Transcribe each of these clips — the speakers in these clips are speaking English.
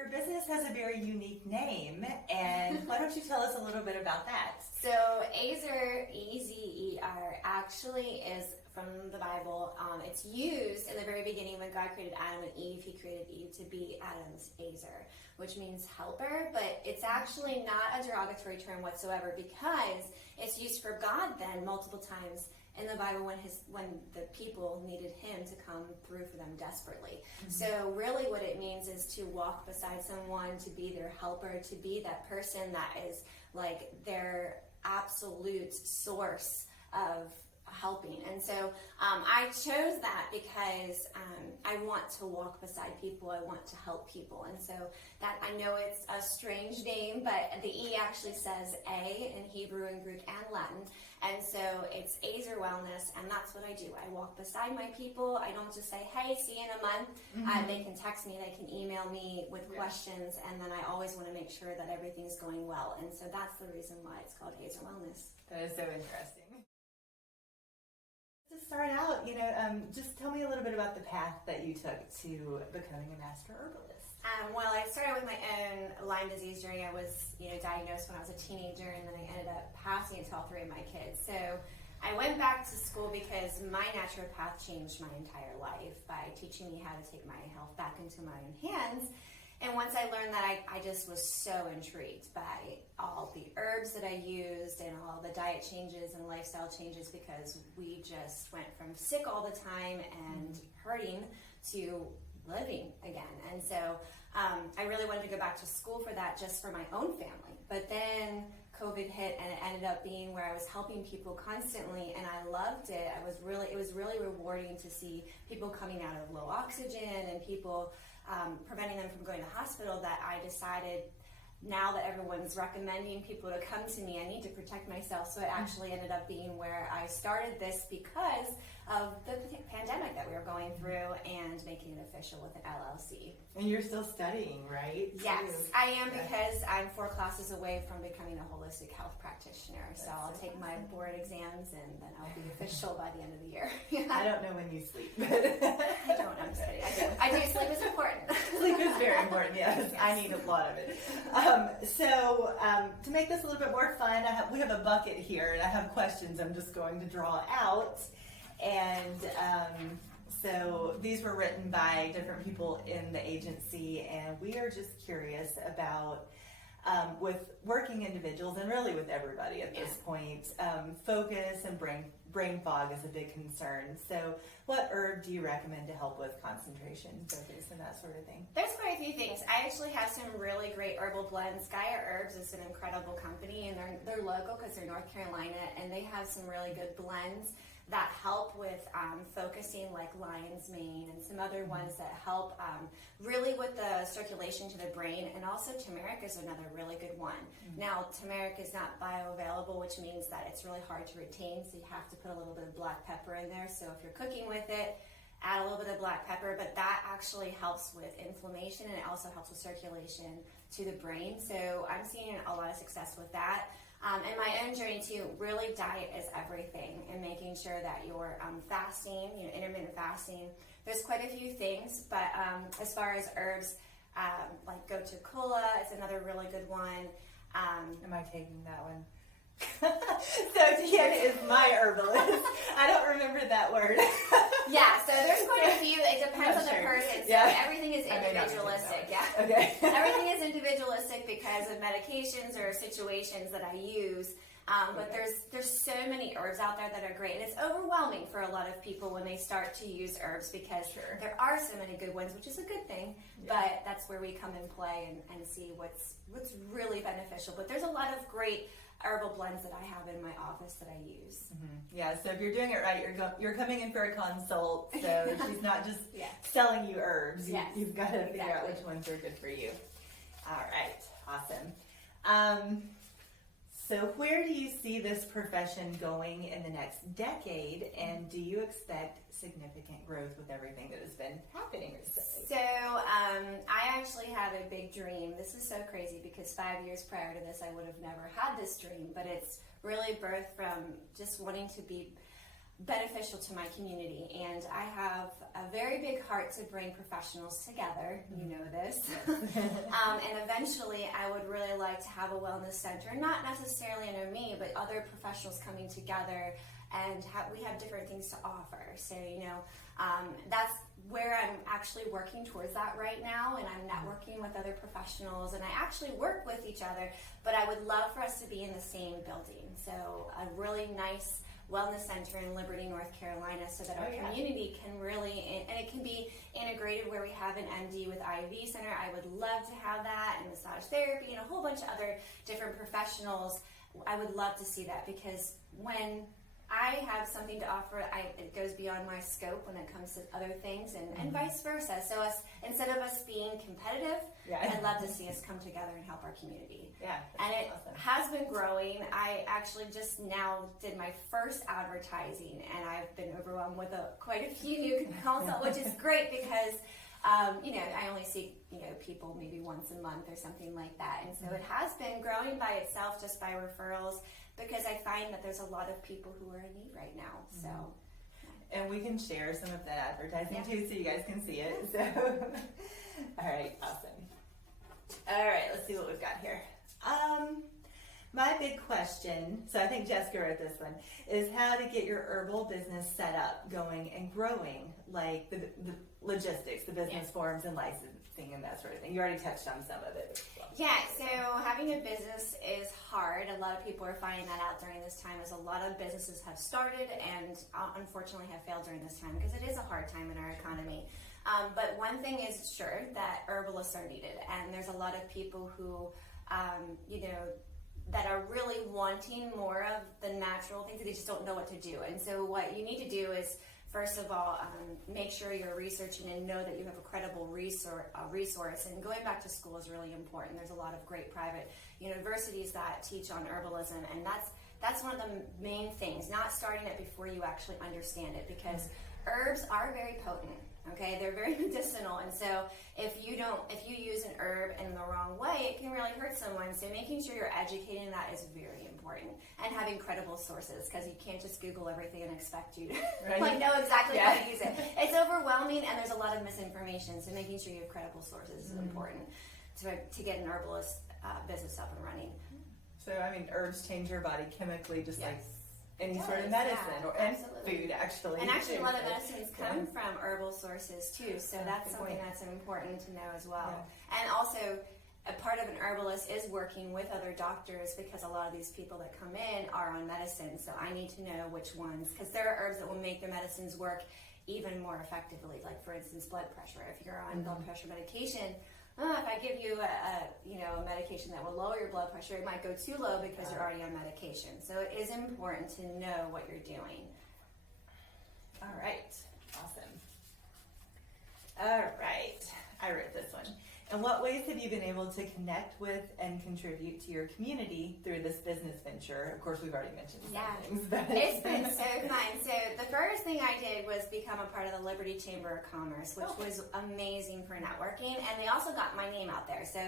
your business has a very unique name, and why don't you tell us a little bit about that? So Ezer, E-Z-E-R, actually is from the Bible. It's used in the very beginning when God created Adam and Eve. He created Eve to be Adam's Ezer, which means helper, but it's actually not a derogatory term whatsoever because it's used for God then multiple times in the Bible when the people needed him to come through for them desperately. Mm-hmm. So really what it means is to walk beside someone, to be their helper, to be that person that is like their absolute source of helping. And so I chose that because I want to walk beside people. I want to help people. And so that, I know it's a strange name, but the E actually says A in Hebrew and Greek and Latin. And so it's Ezer Wellness, and that's what I do. I walk beside my people. I don't just say, hey, see you in a month. Mm-hmm. They can text me, they can email me with questions, and then I always want to make sure that everything's going well. And so that's the reason why it's called Ezer Wellness. That is so interesting. To start out, just tell me a little bit about the path that you took to becoming a Master Herbalist. Well, I started with my own Lyme disease journey. I was, diagnosed when I was a teenager, and then I ended up passing it to all three of my kids. So I went back to school because my naturopath changed my entire life by teaching me how to take my health back into my own hands. And once I learned that, I just was so intrigued by all the herbs that I used and all the diet changes and lifestyle changes, because we just went from sick all the time and hurting to living again. And so I really wanted to go back to school for that, just for my own family. But then COVID hit, and it ended up being where I was helping people constantly, and I loved it. It was really rewarding to see people coming out of low oxygen and people preventing them from going to hospital, that I decided, now that everyone's recommending people to come to me, I need to protect myself. So it actually ended up being where I started this because of the pandemic that we were going through, and making it official with an LLC. And you're still studying, right? Yes, I am, because I'm 4 classes away from becoming a holistic health practitioner. So I'll take my board exams, and then I'll be official by the end of the year. I don't know when you sleep. I don't, I'm just kidding. I do. Sleep is important. Sleep is very important, yes. I need a lot of it. So to make this a little bit more fun, we have a bucket here, and I have questions I'm just going to draw out. And so these were written by different people in the agency, and we are just curious about, with working individuals, and really with everybody at this point, focus and brain fog is a big concern. So what herb do you recommend to help with concentration, focus, and that sort of thing? There's quite a few things. I actually have some really great herbal blends. Gaia Herbs is an incredible company, and they're local because they're North Carolina, and they have some really good blends that help with focusing, like lion's mane, and some other ones that help really with the circulation to the brain. And also turmeric is another really good one. Now, turmeric is not bioavailable, which means that it's really hard to retain, so you have to put a little bit of black pepper in there. So if you're cooking with it, add a little bit of black pepper, but that actually helps with inflammation, and it also helps with circulation to the brain. So I'm seeing a lot of success with that. And my own journey too, really diet is everything, and making sure that you're fasting, intermittent fasting. There's quite a few things, but as far as herbs, like gotu kola is another really good one. Am I taking that one? So Deanna is my herbalist. I don't remember that word. Yeah, so there's quite a few. It depends on the person. So everything is individualistic. Yeah. Okay. Everything is individualistic because of medications or situations that I use. But there's so many herbs out there that are great, and it's overwhelming for a lot of people when they start to use herbs, because there are so many good ones, which is a good thing. But that's where we come and play and see what's really beneficial. But there's a lot of great herbal blends that I have in my office that I use. Mm-hmm. Yeah, so if you're doing it right, you're coming in for a consult, so she's not just selling you herbs. You've got to figure out which ones are good for you. All right, awesome. So where do you see this profession going in the next decade, and do you expect significant growth with everything that has been happening recently? So I actually have a big dream. This is so crazy because 5 years prior to this, I would have never had this dream, but it's really birthed from just wanting to be beneficial to my community. And I have a very big heart to bring professionals together. You know this. And eventually I would really like to have a wellness center, not necessarily under me, but other professionals coming together, and we have different things to offer. So, that's where I'm actually working towards that right now, and I'm networking with other professionals, and I actually work with each other, but I would love for us to be in the same building. So a really nice wellness center in Liberty, North Carolina, so that our community can really, and it can be integrated where we have an MD with IV center. I would love to have that, and massage therapy, and a whole bunch of other different professionals. I would love to see that, because when I have something to offer, it goes beyond my scope when it comes to other things, and vice versa. So instead of us being competitive, I'd love to see us come together and help our community. Yeah, and it has been growing. I actually just now did my first advertising, and I've been overwhelmed with quite a few you can consult, which is great, because I only see people maybe once a month or something like that, and so it has been growing by itself just by referrals, because I find that there's a lot of people who are in need right now. So, and we can share some of that advertising too, so you guys can see it. So, all right, awesome. All right, let's see what we've got here. My big question, so I think Jessica wrote this one, is how to get your herbal business set up, going and growing, like the logistics, the business forms and licensing and that sort of thing. You already touched on some of it. Yeah, so having a business is hard. A lot of people are finding that out during this time, as a lot of businesses have started and unfortunately have failed during this time, because it is a hard time in our economy. But one thing is sure, that herbalists are needed, and there's a lot of people who, that are really wanting more of the natural things, that they just don't know what to do. And so what you need to do is, first of all, make sure you're researching and know that you have a credible resource. And going back to school is really important. There's a lot of great private universities that teach on herbalism, and that's one of the main things, not starting it before you actually understand it, because herbs are very potent. Okay, they're very medicinal, and so if you use an herb in the wrong way, it can really hurt someone. So making sure you're educating that is very important, and having credible sources, because you can't just Google everything and expect you to know exactly how to use it. It's overwhelming, and there's a lot of misinformation. So making sure you have credible sources is important to get an herbalist business up and running. So herbs change your body chemically, just like any sort of medicine and food, actually. And actually, a lot of medicines come from herbal sources too, so that's something that's important to know as well. Yeah. And also, a part of an herbalist is working with other doctors, because a lot of these people that come in are on medicine, so I need to know which ones, because there are herbs that will make their medicines work even more effectively. Like, for instance, blood pressure. If you're on blood pressure medication, if I give you a medication that will lower your blood pressure, it might go too low because you're already on medication. So it is important to know what you're doing. All right, awesome. All right, I wrote this one. In what ways have you been able to connect with and contribute to your community through this business venture? Of course, we've already mentioned some things. But it's been so fun. So the first thing I did was become a part of the Liberty Chamber of Commerce, which was amazing for networking. And they also got my name out there. So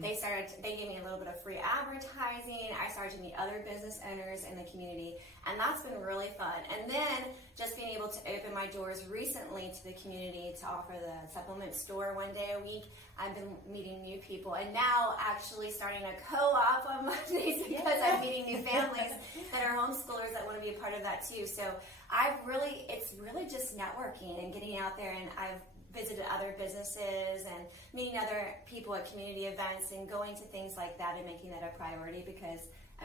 they gave me a little bit of free advertising. I started to meet other business owners in the community. And that's been really fun. And then just being able to open my doors recently to the community to offer the supplement store one day a week. I've been meeting new people, and now actually starting a co-op on Mondays, because I'm meeting new families that are homeschoolers that want to be a part of that too. So it's really just networking and getting out there, and I've visited other businesses and meeting other people at community events and going to things like that and making that a priority, because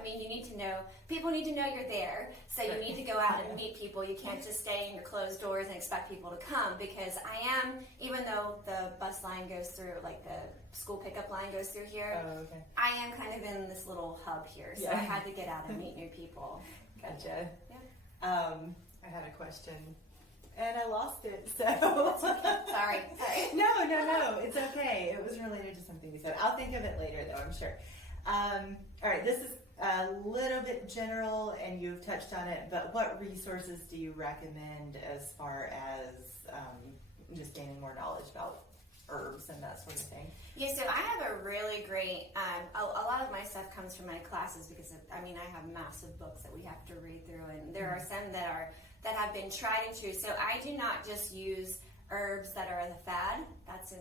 you need to know, people need to know you're there, so you need to go out and meet people. You can't just stay in your closed doors and expect people to come, because even though the bus line goes through, like the school pickup line goes through here, I am kind of in this little hub here, so I had to get out and meet new people. Gotcha. Yeah. I had a question, and I lost it, so. Sorry. No, it's okay. It was related to something you said. I'll think of it later, though, I'm sure. All right, this is a little bit general, and you've touched on it, but what resources do you recommend as far as just gaining more knowledge about herbs and that sort of thing? Yeah, so I have a really great, a lot of my stuff comes from my classes, because I have massive books that we have to read through, and there are some that have been tried and true. So I do not just use herbs that are the fad.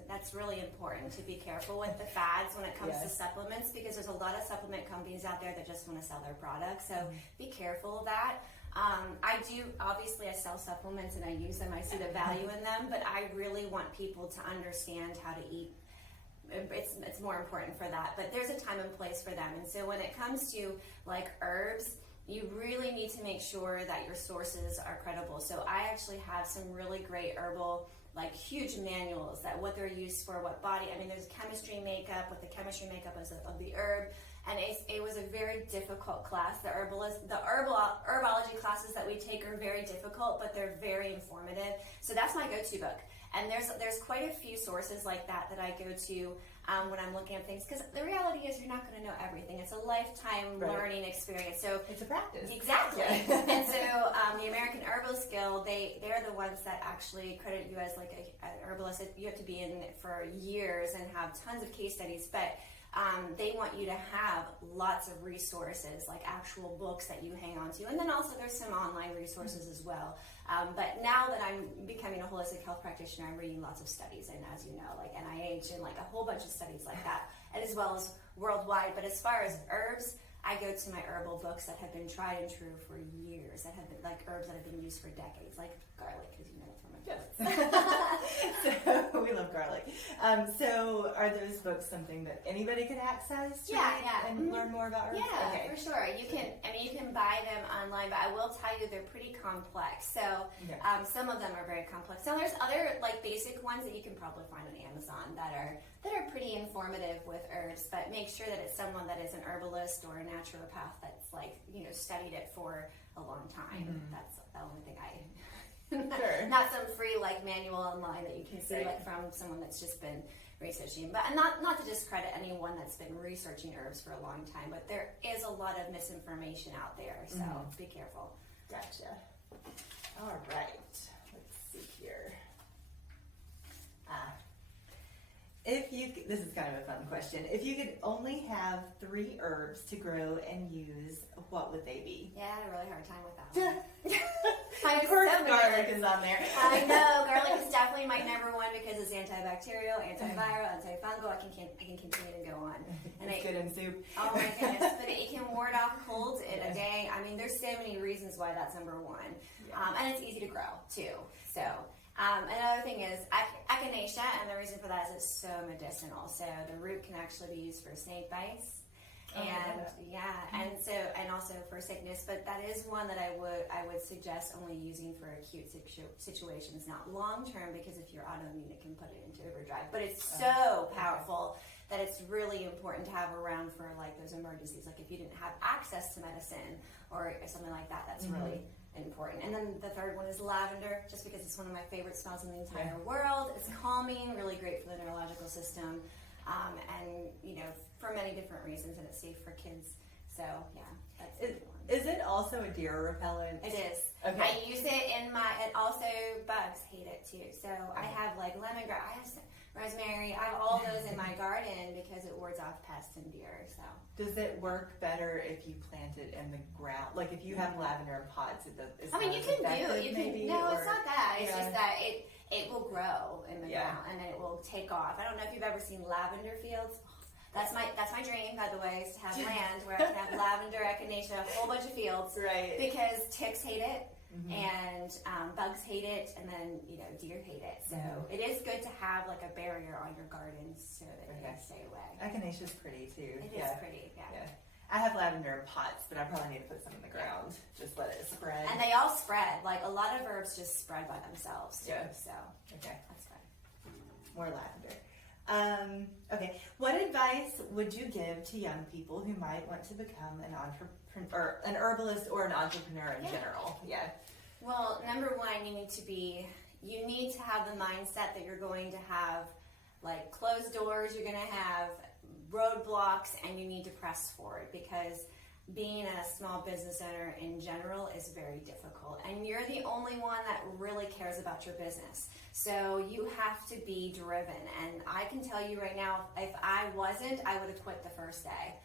That's really important to be careful with the fads when it comes to supplements, because there's a lot of supplement companies out there that just want to sell their products. So be careful of that. I sell supplements and I use them. I see the value in them, but I really want people to understand how to eat. It's more important for that, but there's a time and place for them. And so when it comes to like herbs, you really need to make sure that your sources are credible. So I actually have some really great herbal, like huge manuals that what they're used for, what body. I mean, there's chemistry makeup, what the chemistry makeup is of the herb. And it was a very difficult class. The herbology classes that we take are very difficult, but they're very informative. So that's my go-to book. And there's quite a few sources like that I go to when I'm looking at things, because the reality is you're not going to know everything. It's a lifetime learning experience. So it's a practice. Exactly. And so the American Herbalist Guild, they're the ones that actually credit you as like an herbalist. You have to be in it for years and have tons of case studies, but they want you to have lots of resources, like actual books that you hang on to. And then also there's some online resources as well. But now that I'm becoming a holistic health practitioner, I'm reading lots of studies, and as you know, like NIH and like a whole bunch of studies like that, and as well as worldwide. But as far as herbs, I go to my herbal books that have been tried and true for years, that have been like herbs that have been used for decades, like garlic, because you know that's one of my favorites. So we love garlic. So are those books something that anybody can access to read and learn more about herbs? Yeah, for sure. You can buy them online, but I will tell you they're pretty complex. So some of them are very complex. So there's other like basic ones that you can probably find on Amazon that are pretty informative with herbs, but make sure that it's someone that is an herbalist or a naturopath that's like, studied it for a long time. That's the only thing not some free like manual online that you can see like from someone that's just been researching. But not to discredit anyone that's been researching herbs for a long time, but there is a lot of misinformation out there, so be careful. Gotcha. All right. Let's see here. This is kind of a fun question. If you could only have 3 herbs to grow and use, what would they be? Yeah, I had a really hard time with that one. Of course, garlic is on there. I know, garlic is definitely my number one because it's antibacterial, antiviral, antifungal. I can continue to go on. And it's good in soup. Oh my goodness, but it can ward off colds in a day. I mean, there's so many reasons why that's number one. And it's easy to grow too. So. Another thing is echinacea, and the reason for that is it's so medicinal. So the root can actually be used for snake bites, and also for sickness. But that is one that I would suggest only using for acute situations, not long term, because if you're autoimmune, it can put it into overdrive. But it's so powerful that it's really important to have around for like those emergencies. Like if you didn't have access to medicine or something like that, that's really important. And then the third one is lavender, just because it's one of my favorite smells in the entire world. It's calming, really great for the neurological system, and for many different reasons, and it's safe for kids. So that's a good one. Is it also a deer repellent? It is. Okay. I use it and also bugs hate it too. So I have like lemongrass, I have rosemary, I have all those in my garden because it wards off pests and deer. So. Does it work better if you plant it in the ground? Like if you have lavender in pots, it's it's not that. It's just that it will grow in the ground and then it will take off. I don't know if you've ever seen lavender fields. That's my dream, by the way, is to have land where I can have lavender, echinacea, a whole bunch of fields. Right. Because ticks hate it, and bugs hate it, and then deer hate it. So it is good to have like a barrier on your garden so that they can stay away. Echinacea's pretty too. It is pretty. Yeah. I have lavender in pots, but I probably need to put some in the ground. Just let it spread. And they all spread. Like a lot of herbs just spread by themselves too. Yeah. So that's good. More lavender. Okay. What advice would you give to young people who might want to become an entrepreneur, or an herbalist, or an entrepreneur in general? Yeah. Well, number one, you need to have the mindset that you're going to have like closed doors. You're going to have roadblocks, and you need to press forward, because being a small business owner in general is very difficult, and you're the only one that really cares about your business. So you have to be driven, and I can tell you right now, if I wasn't, I would have quit the first day.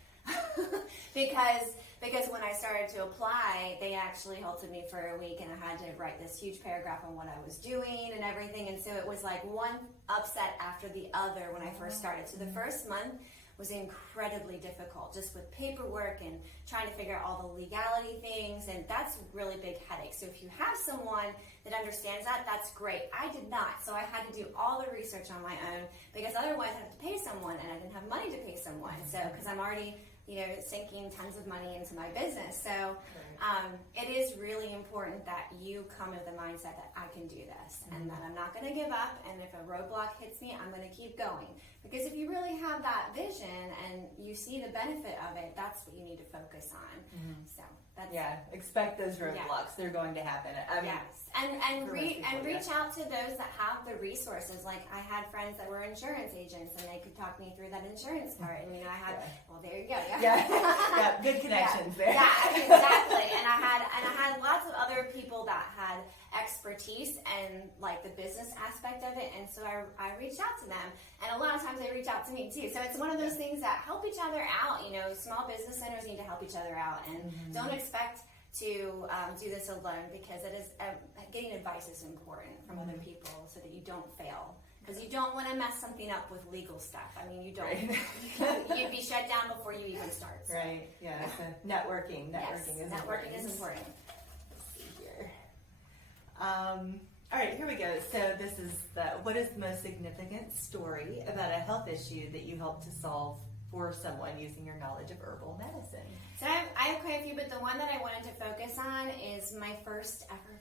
because when I started to apply, they actually halted me for a week, and I had to write this huge paragraph on what I was doing and everything. And so it was like one upset after the other when I first started. So the first month was incredibly difficult, just with paperwork and trying to figure out all the legality things, and that's a really big headache. So if you have someone that understands that, that's great. I did not, so I had to do all the research on my own, because otherwise I had to pay someone, and I didn't have money to pay someone. So because I'm already sinking tons of money into my business. So it is really important that you come with the mindset that I can do this, and that I'm not going to give up, and if a roadblock hits me, I'm going to keep going. Because if you really have that vision and you see the benefit of it, that's what you need to focus on. So that's expect those roadblocks. They're going to happen. And reach out to those that have the resources. Like I had friends that were insurance agents, and they could talk me through that insurance part. And I had, well, there you go. Good connections there. Yeah, exactly. And I had lots of other people that had expertise and like the business aspect of it, and so I reached out to them, and a lot of times they reach out to me too. So it's one of those things that help each other out. Small business owners need to help each other out, and don't expect to do this alone, because it is getting advice is important from other people so that you don't fail. Because you don't want to mess something up with legal stuff. I mean, you don't. Right. You'd be shut down before you even start. So. Right. Yeah. So networking. Networking is important. Let's see here. All right. Here we go. So this is what is the most significant story about a health issue that you helped to solve for someone using your knowledge of herbal medicine? So I have quite a few, but the one that I wanted to focus on is my first ever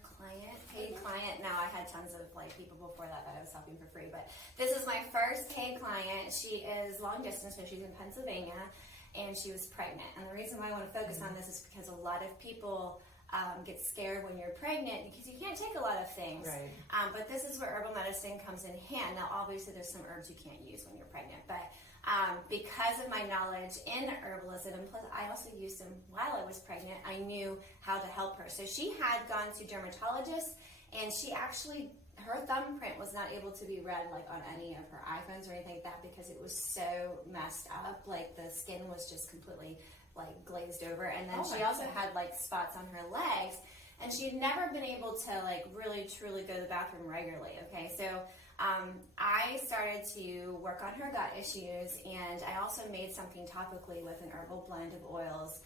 paid client. Now I had tons of people before that I was helping for free, but this is my first paid client. She is long distance, so she's in Pennsylvania, and she was pregnant. And the reason why I want to focus on this is because a lot of people get scared when you're pregnant because you can't take a lot of things. Right. But this is where herbal medicine comes in hand. Now obviously there's some herbs you can't use when you're pregnant, but because of my knowledge in herbalism, and plus I also used them while I was pregnant, I knew how to help her. So she had gone to dermatologists, and she actually, her thumbprint was not able to be read on any of her iPhones or anything like that, because it was so messed up. The skin was just completely glazed over, and then she also had spots on her legs, and she'd never been able to really truly go to the bathroom regularly. Okay, so I started to work on her gut issues, and I also made something topically with an herbal blend of oils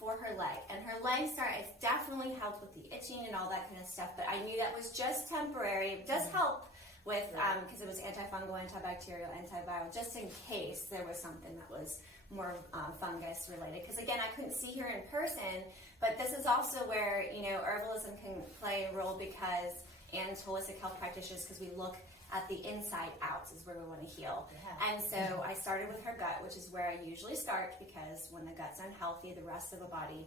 for her leg. And her leg it definitely helped with the itching and all that kind of stuff, but I knew that was just temporary. It does help with, because it was antifungal, antibacterial, antiviral, just in case there was something that was more fungus related. Because again, I couldn't see her in person, but this is also where, herbalism can play a role, and holistic health practitioners, because we look at the inside out is where we want to heal. And so I started with her gut, which is where I usually start, because when the gut's unhealthy, the rest of the body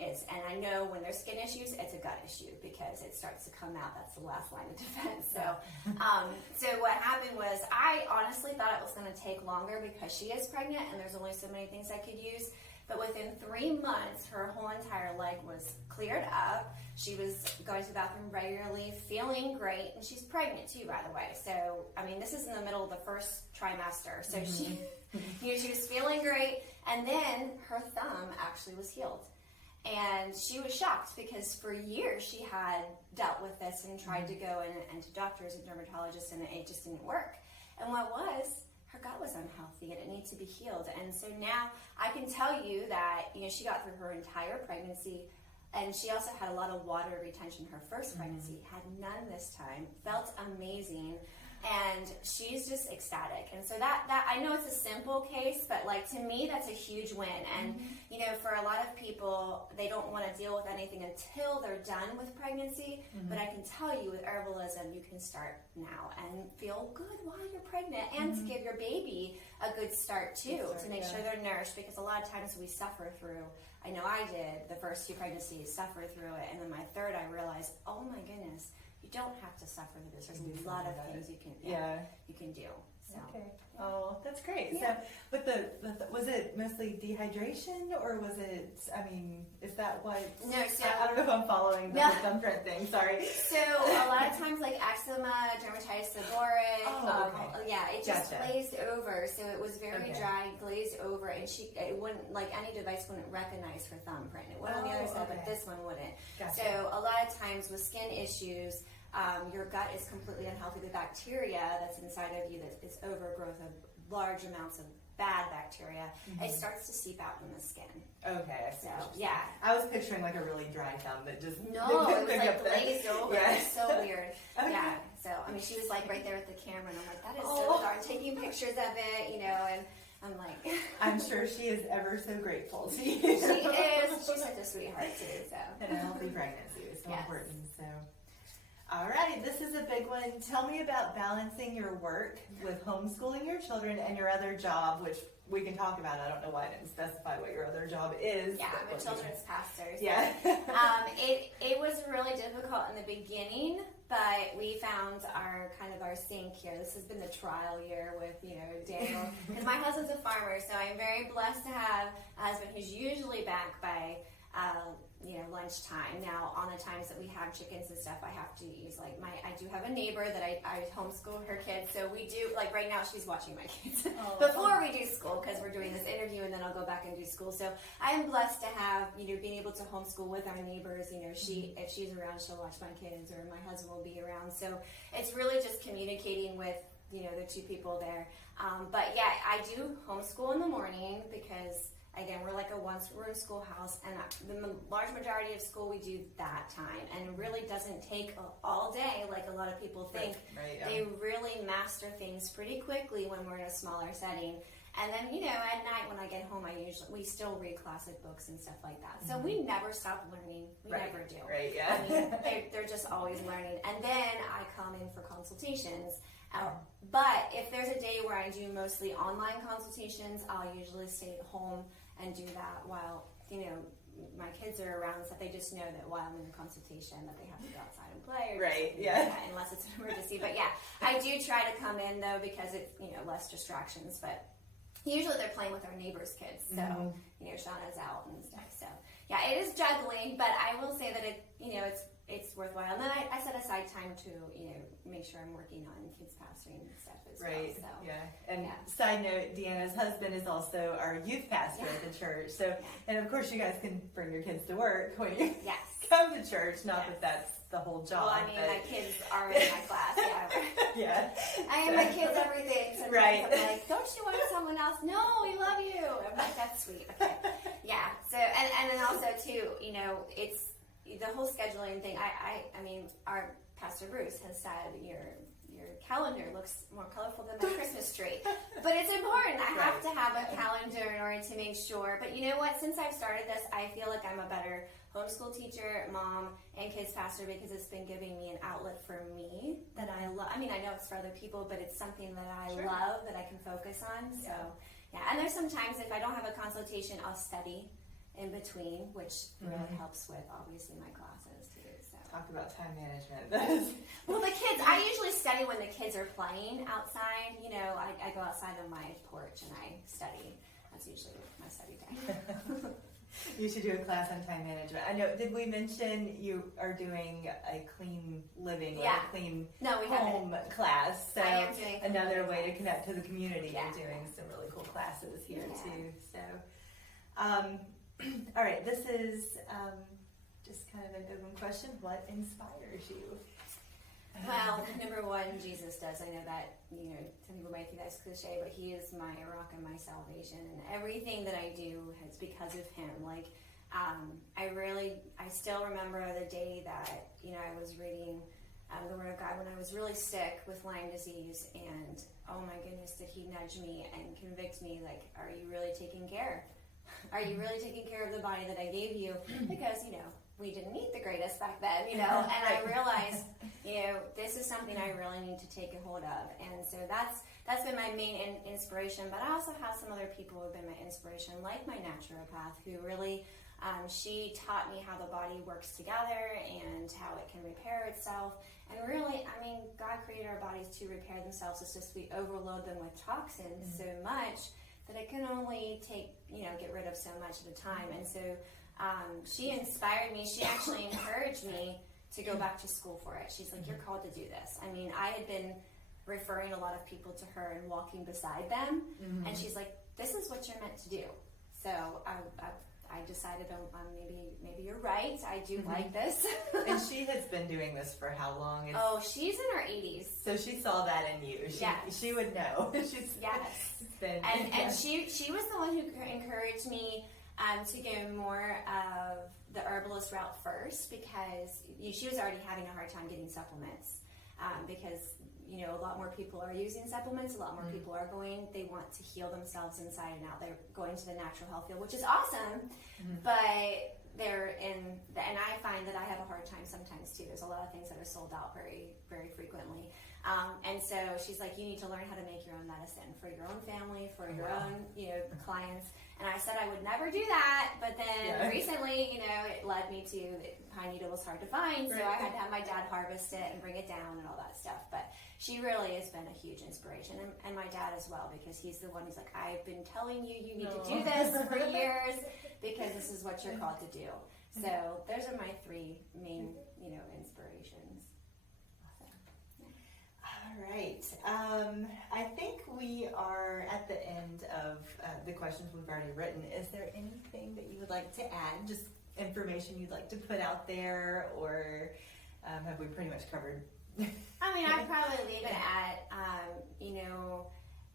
is. And I know when there's skin issues, it's a gut issue, because it starts to come out. That's the last line of defense. So, so what happened was, I honestly thought it was going to take longer because she is pregnant and there's only so many things I could use. But within 3 months, her whole entire leg was cleared up. She was going to the bathroom regularly, feeling great, and she's pregnant too, by the way. So, this is in the middle of the first trimester. So she was feeling great, and then her thumb actually was healed. And she was shocked, because for years she had dealt with this and tried to go and to doctors and dermatologists, and it just didn't work. And what was, her gut was unhealthy and it needed to be healed. And so now I can tell you that, she got through her entire pregnancy, and she also had a lot of water retention her first pregnancy, had none this time, felt amazing, and she's just ecstatic. And so that I know it's a simple case, but to me, that's a huge win. And for a lot of people, they don't want to deal with anything until they're done with pregnancy. But I can tell you, with herbalism, you can start now and feel good while you're pregnant, and to give your baby a good start too, to make sure they're nourished, because a lot of times we suffer through, I know I did, the first 2 pregnancies, suffer through it, and then my third, I realized, oh my goodness, you don't have to suffer through this. There's a lot of things you can do. So. Okay. Oh, that's great. Yeah. So, but was it mostly dehydration, or was it? I mean, is that what? No, so I don't know if I'm following the thumbprint thing. Sorry. So a lot of times, like eczema, dermatitis seborrheic, it just glazed over. So it was very dry, glazed over, and it wouldn't, like, any device wouldn't recognize her thumbprint. It went on the other side, but this one wouldn't. Gotcha. So a lot of times with skin issues, your gut is completely unhealthy. The bacteria that's inside of you, that is overgrowth of large amounts of bad bacteria, it starts to seep out in the skin. Okay. So, yeah. I was picturing like a really dry thumb that just No, it was like glazed over. Yeah. It's so weird. Okay. Yeah. So, I mean, she was like right there with the camera, and I'm like, that is so darn, taking pictures of it, you know, and I'm like. I'm sure she is ever so grateful to you. She is. She's such a sweetheart, too, so. And a healthy pregnancy is so Yes. important, so. All right, this is a big one. Tell me about balancing your work with homeschooling your children and your other job, which we can talk about. I don't know why I didn't specify what your other job is. Yeah, I'm a children's pastor. So, yeah. it was really difficult in the beginning, but we found our sync here. This has been the trial year with, Daniel. Because my husband's a farmer, so I'm very blessed to have a husband who's usually back by lunchtime. Now, on the times that we have chickens and stuff, I have to use, I do have a neighbor that I homeschool her kids, so we do, right now she's watching my kids before we do school, because we're doing this interview, and then I'll go back and do school. So I am blessed to have, being able to homeschool with our neighbors. If she's around, she'll watch my kids, or my husband will be around. So it's really just communicating with, the two people there. But yeah, I do homeschool in the morning because, again, we're like a one-room schoolhouse, and the large majority of school we do that time, and it really doesn't take all day like a lot of people think. Right, yeah. They really master things pretty quickly when we're in a smaller setting. And then, at night when I get home, we still read classic books and stuff like that. So we never stop learning. We never do. Right, yeah. I mean, they're just always learning. And then I come in for consultations. But if there's a day where I do mostly online consultations, I'll usually stay at home and do that while, my kids are around, so they just know that while I'm in the consultation that they have to go outside and play. Or unless it's an emergency. But yeah, I do try to come in though, because it's, less distractions. But usually they're playing with our neighbors' kids. So, Shauna's out and stuff. So yeah, it is juggling, but I will say that it's worthwhile. And then I set aside time to, make sure I'm working on kids pastoring and stuff as well. So, yeah. And side note, Deanna's husband is also our youth pastor at the church. So, and of course you guys can bring your kids to work when you come to church. Not that that's the whole job. Well, I mean, my kids are in my class. Yeah. I am my kids everything. Sometimes I'm like, don't you want someone else? No, we love you. I'm like, that's sweet. Okay. Yeah. So, and then also too, it's the whole scheduling thing. I mean, our Pastor Bruce has said your calendar looks more colorful than my Christmas tree. But it's important. I have to have a calendar in order to make sure. But you know what? Since I've started this, I feel like I'm a better homeschool teacher, mom, and kids pastor, because it's been giving me an outlet for me that I love. I mean, I know it's for other people, but it's something that I love, that I can focus on. So, yeah. And there's sometimes if I don't have a consultation, I'll study in between, which really helps with, obviously, my classes, too. So. Talk about time management. Well, the kids, I usually study when the kids are playing outside. I go outside on my porch and I study. That's usually my study time. You should do a class on time management. I know, did we mention you are doing a clean living or a clean home class? So I am doing another way to connect to the community. Yeah. You're doing some really cool classes here too. So, all right, this is just kind of an open question. What inspires you? Well, number one, Jesus does. I know that, some people might think that's cliche, but he is my rock and my salvation. And everything that I do is because of him. I still remember the day that, I was reading the Word of God when I was really sick with Lyme disease. And, oh my goodness, did he nudge me and convict me, are you really taking care? Are you really taking care of the body that I gave you? Because, we didn't eat the greatest back then, and I realized, this is something I really need to take a hold of. And so that's been my main inspiration. But I also have some other people who have been my inspiration, like my naturopath, who really She taught me how the body works together and how it can repair itself. And really, I mean, God created our bodies to repair themselves. It's just we overload them with toxins so much that it can only get rid of so much at a time. And so she inspired me. She actually encouraged me to go back to school for it. She's like, you're called to do this. I mean, I had been referring a lot of people to her and walking beside them. And she's like, this is what you're meant to do. So I decided, maybe you're right. I do like this. And she has been doing this for how long? She's in her 80s. So she saw that in you. She would know. She was the one who encouraged me to go more of the herbalist route first, because she was already having a hard time getting supplements, because a lot more people are using supplements, a lot more people are they want to heal themselves inside and out. They're going to the natural health field, which is awesome, but and I find that I have a hard time sometimes too. There's a lot of things that are sold out very, very frequently. And so she's like, you need to learn how to make your own medicine for your own family, for your own, clients. And I said I would never do that, but then recently, it led me to pine needle was hard to find, so I had to have my dad harvest it and bring it down and all that stuff. But she really has been a huge inspiration, and my dad as well, because he's the one who's like, I've been telling you, you need to do this for years, because this is what you're called to do. So those are my three main, inspirations. All right. I think we are at the end of the questions we've already written. Is there anything that you would like to add? Just information you'd like to put out there, or have we pretty much covered? I mean, I'd probably leave it at,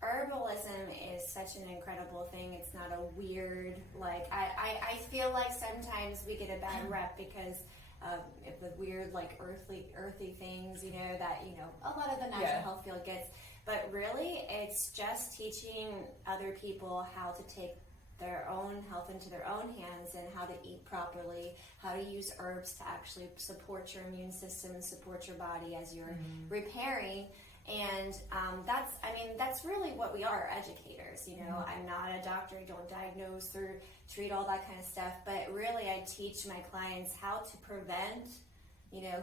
herbalism is such an incredible thing. It's not a weird, I feel like sometimes we get a bad rep because the weird, earthy things, that, a lot of the natural health field gets. But really, it's just teaching other people how to take their own health into their own hands and how to eat properly, how to use herbs to actually support your immune system and support your body as you're repairing. And that's really what we are, educators. I'm not a doctor, I don't diagnose or treat all that kind of stuff, but really I teach my clients how to prevent,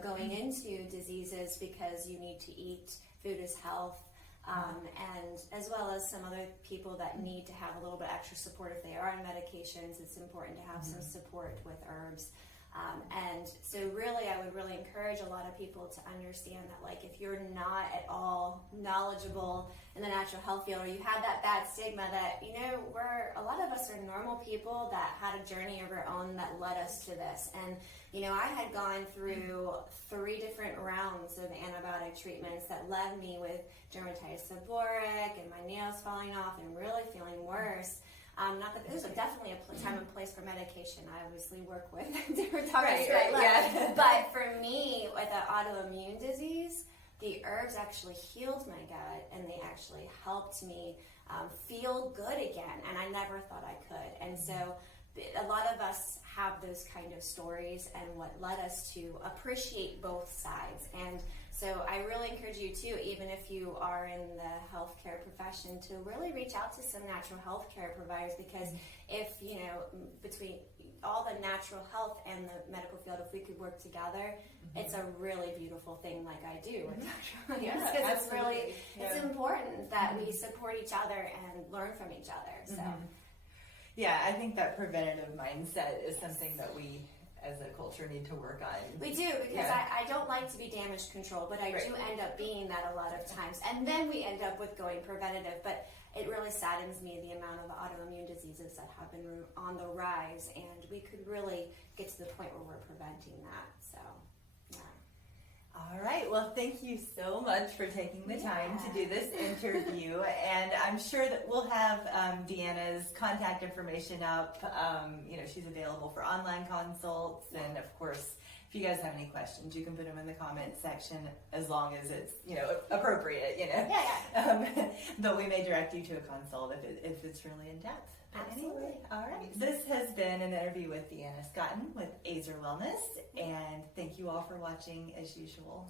going into diseases, because you need to eat, food is health, and as well as some other people that need to have a little bit extra support if they are on medications. It's important to have some support with herbs. And so really, I would really encourage a lot of people to understand that, if you're not at all knowledgeable in the natural health field, or you have that bad stigma that, a lot of us are normal people that had a journey of our own that led us to this. And, I had gone through 3 different rounds of antibiotic treatments that led me with dermatitis seborrheic and my nails falling off and really feeling worse. Not that there's definitely a time and place for medication. I obviously work with different topics, but for me, with an autoimmune disease, the herbs actually healed my gut, and they actually helped me feel good again, and I never thought I could. And so a lot of us have those kind of stories, and what led us to appreciate both sides. And so I really encourage you too, even if you are in the healthcare profession, to really reach out to some natural healthcare providers, because if, between all the natural health and the medical field, if we could work together, it's a really beautiful thing, like I do with natural health. Because it's really, it's important that we support each other and learn from each other. So. Yeah, I think that preventative mindset is something that we, as a culture, need to work on. We do, because I don't like to be damage control, but I do end up being that a lot of times. And then we end up with going preventative. But it really saddens me, the amount of autoimmune diseases that have been on the rise, and we could really get to the point where we're preventing that. So, yeah. All right. Well, thank you so much for taking the time to do this interview. And I'm sure that we'll have Deanna's contact information up. She's available for online consults. And of course, if you guys have any questions, you can put them in the comment section, as long as it's, appropriate, but we may direct you to a consult if it's really in depth. Absolutely. Anyway, all right. This has been an interview with Deanna Scotton with Ezer Wellness, and thank you all for watching as usual.